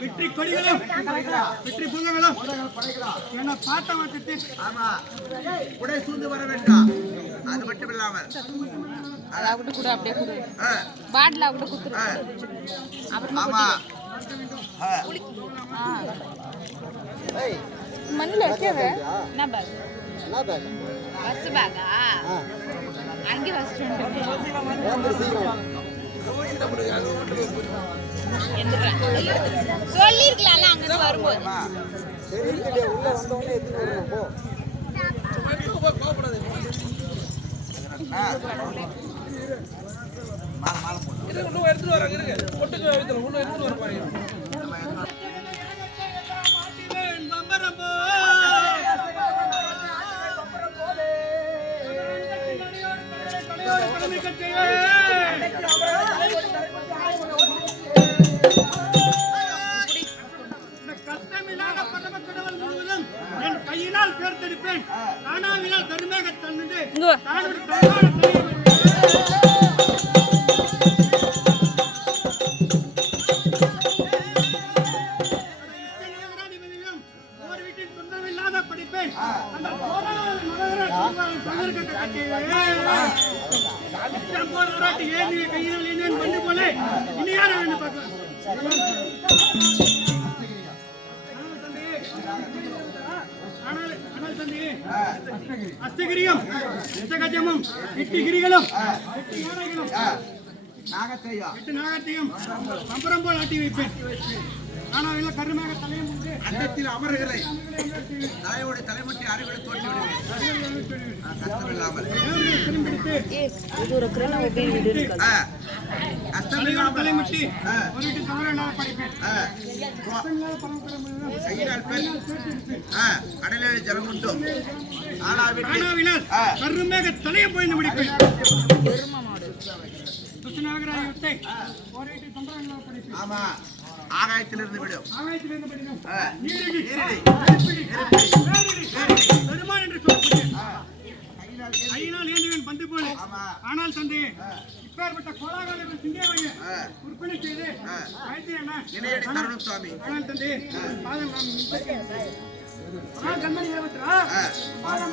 வெற்றி கொடிகளும் வெற்றி பூங்கங்களும் என்ன பாட்ட மாட்டு ஆமா உடை சூழ்ந்து வர வேண்டாம். அது மட்டும் இல்லாமல் அவகிட்ட கூட அப்படியே கொடு பாட்டில் அவகிட்ட குத்துரு ஆமா மண்ணில் வைக்கவே என்ன பேக் பஸ் பேக்கா அங்கே வச்சுட்டு சொல்லிருக்கலாம்ல அங்க வரும்போது எடுத்துட்டு வராங்க இருங்க ஒட்டுக்கு உள்ள எடுத்துட்டு வர பாருங்க கையினால் பேர்த்தெடுப்பேன் நானாவினால் தருமேக தந்து ஒரு வீட்டின் துன்பமில்லாத படிப்பேன் அந்த ஏந்திய கையினால் ஏன் பண்ணு போல இனி யாரை வேண்டு பார்க்கலாம் அஸ்தகிரியும் கஜமும் எட்டு கிரிகளும் எட்டு யானைகளும் எட்டு நாகத்தையும் சம்பரம் போல் ஆட்டி வைப்பேன் ஆனால் கருமாக தலையும் உண்டு அண்டத்தில் அமர்களை தலையோட தலைமட்டி அறிவுரை தோற்றி விடுவேன் கஷ்டமில்லாமல் தலைமட்டி ஒரு வீட்டு சமரம் படிப்பேன் கடலில் ஜலம் உண்டு ஆனாவினால் கருமேக தலையை போய்ந்து முடிப்பேன் கிருஷ்ணாகராயத்தை ஒரு வீட்டு சமரம் படிப்பேன் ஆமா ஆகாயத்திலிருந்து விடும் ஆகாயத்திலிருந்து படிக்கும் பெருமான் என்று சொல்லக்கூடிய கையினால் ஏந்துவேன் பந்து போல ஆனால் தந்தை இப்பேற்பட்ட கோலாகாலங்கள் சிந்தியாவைய உற்பத்தி செய்து இணையடி தருணம் சுவாமி ஆனால் தந்தை கண்மணி 23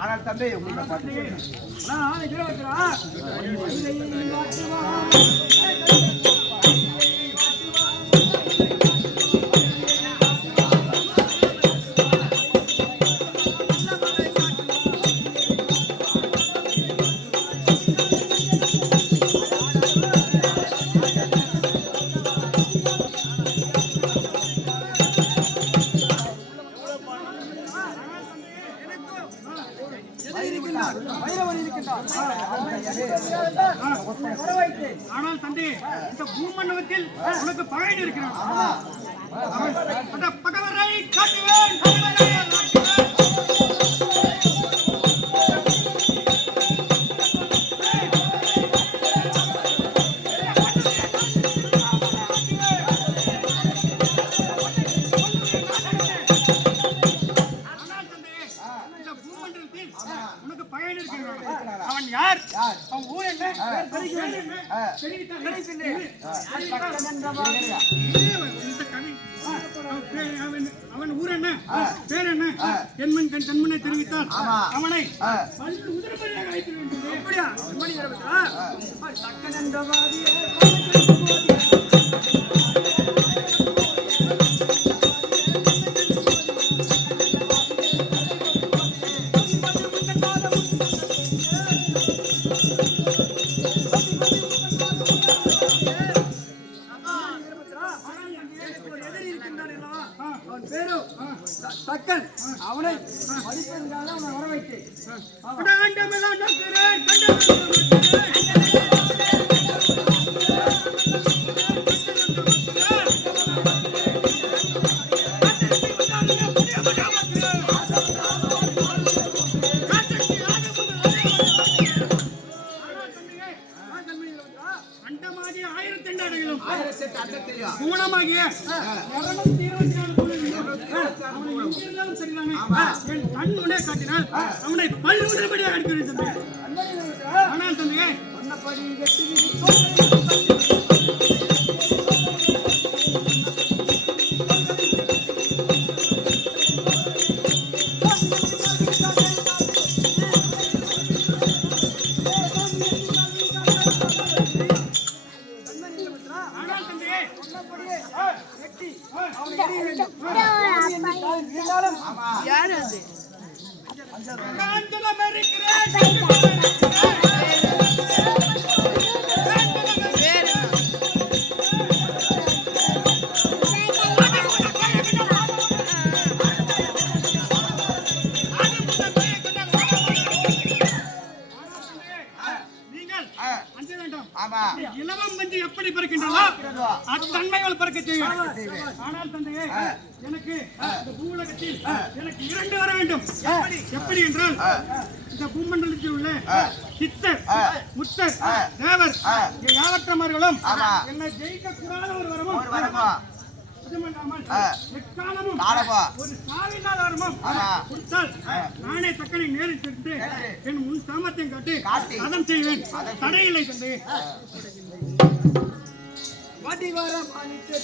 ஆனால் தந்தை உங்களை பார்த்து ஆனால் தந்தை இந்த பூமண்டலத்தில் உனக்கு பகை இருக்கிறான் பகவரை காட்டுவேன் உனக்கு பகையன் இருக்கிறான் அவன் யார் அவன் ஊர் என்ன அவன் ஊர் என்ன பேர் என்ன என்மன் கண் தன்மனை தெரிவித்தால் அவனை உதிரப்படியாக அழைத்து வேண்டும் எப்படியா தக்கன் அவனை மதிப்பதற்காக அவனை வர வைத்தேன் அண்டமாகிய 1000 அடைகளும் குணமாகிய 224 சரிதானே என் கண் முன்னே காட்டினால் அவனை பல்லுதற்படியாக அடிக்கிறேன் ஆனால் தந்தையே ஆனால் தந்தையே யாரு அது காஞ்சனம் இருக்கிறேன் வேறு நீங்கள் அஞ்ச வேண்டாம். ஆமா இலவம் வந்து எப்படி பிறக்கின்றதோ அத்தன்மைகள் பிறக்க செய்யும். ஆனால் தந்தையே எனக்கு இந்த பூவுலகத்தில் எனக்கு 2 வர வேண்டும். எப்படி என்றால் இந்த பூமண்டலத்தில் உள்ள சித்தர் முத்தர் தேவர் யாவற்றமர்களும் என்னை ஜெயிக்க கூடாத ஒரு வரமும் அதுமல்லாமல் எக்காலமும் ஒரு சாவினால் வரமும் கொடுத்தால் நானே தக்கனை நேரில் சென்று என் முன் சாமர்த்தியம் காட்டி அதம் செய்வேன். தடையில்லை தந்தையே. வடிவரம் அளித்து